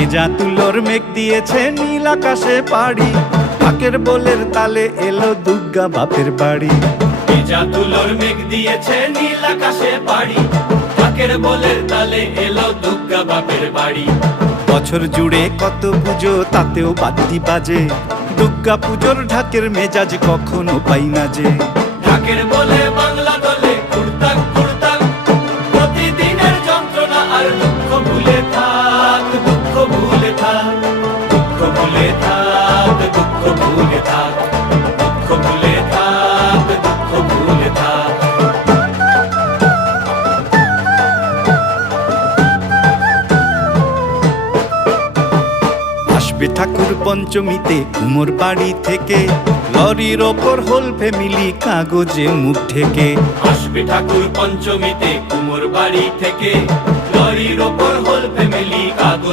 ভেজা তুলোর মেঘ দিয়েছে নীল আকাশে পাড়ি, ঢাকের বোলের তালে এলো দুর্গা বাপের বাড়ি। ভেজা তুলোর মেঘ দিয়েছে নীল আকাশে পাড়ি, ঢাকের বোলের তালে এলো দুর্গা বাপের বাড়ি। বছর জুড়ে কত পুজো তাতেও বাদ্যি বাজে, দুর্গা পুজোর ঢাকের মেজাজ কখনো পাই না যে। ঢাকের বলে বাংলা দলে কুড়তাক কুড়তাক, প্রতিদিনের যন্ত্রণা আর দুঃখ ভুলে থাক, দুঃখ ভুলে থাক, দুঃখ ভুলে থাক, দুঃখ ভুলে থাক, দুঃখ ভুলে থাক, দুঃখ ভুলে থাক। আসবে ঠাকুর পঞ্চমীতে কুমোর বাড়ি থেকে, লরির ওপর হোল ফ্যামিলি কাগজে মুখ ঢেকে। আসবে ঠাকুর পঞ্চমীতে কুমোর বাড়ি থেকে, লরির ওপর হোল ফ্যামিলি কাগজ